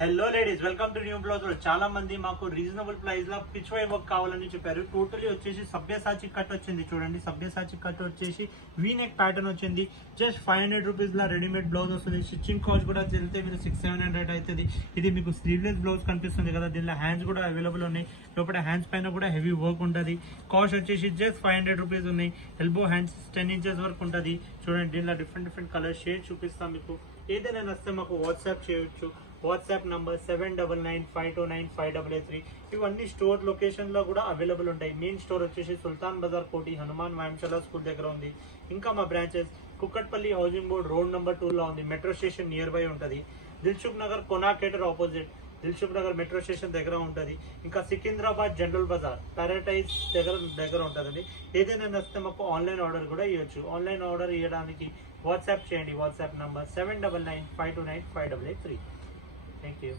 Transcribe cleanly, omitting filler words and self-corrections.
Hello ladies, welcome to new blog. చాలా మంది మాకు రీజనబుల్ ప్రైస్ లో పిచ్ వై వర్క్ కావాలని చెప్పారు. టోటలీ వచ్చేసి సభ్యసాచి కట్ వచ్చింది. చూడండి, సభ్యసాచి కట్ వచ్చేసి వీ నెక్ ప్యాటర్న్ వచ్చింది. జస్ట్ 500 రూపీస్ లా రెడీమేడ్ బ్లౌజ్ వస్తుంది. స్టిచ్చింగ్ కాస్ట్ కూడా వెళ్తే మీరు 600-700 అవుతుంది. ఇది మీకు స్లీవ్లెస్ బ్లౌజ్ కనిపిస్తుంది కదా, దీనిలో హ్యాండ్స్ కూడా అవైలబుల్ ఉన్నాయి. లోపల హ్యాండ్స్ పైన కూడా హెవీ వర్క్ ఉంటుంది. కాస్ట్ వచ్చేసి జస్ట్ 500 రూపీస్ ఉన్నాయి. ఎల్బో హ్యాండ్స్ 10 ఇంచెస్ వరకు ఉంటుంది. చూడండి, దీనిలో డిఫరెంట్ కలర్ షేడ్ చూపిస్తాం మీకు. ఏదైనా నచ్చితే మాకు వాట్సాప్ చేయొచ్చు. WhatsApp number 7995295883. ఇవన్నీ స్టోర్ లొకేషన్ లో కూడా అవైలబుల్ ఉంటాయి. మెయిన్ స్టోర్ వచ్చేసి సుల్తాన్ బజార్ కోటి హనుమాన్ వ్యాయామశాల స్కూల్ దగ్గర ఉంది. ఇంకా మా branches Kukatpally housing board road number 2 లో ఉంది. మెట్రో స్టేషన్ నియర్ బై ఉంటుంది. దిల్సుఖ్ నగర్ కొనాకేటర్ opposite Dilsukhnagar metro station దగ్గర ఉంటుంది. ఇంకా సికింద్రాబాద్ జనరల్ బజార్ పారాటైజ్ దగ్గర ఉంటుందండి. ఏదైనా నచ్చితే మాకు ఆన్లైన్ ఆర్డర్ కూడా ఇవ్వచ్చు. ఆన్లైన్ ఆర్డర్ ఇవ్వడానికి వాట్సాప్ చేయండి. WhatsApp number 7995295883. Thank you.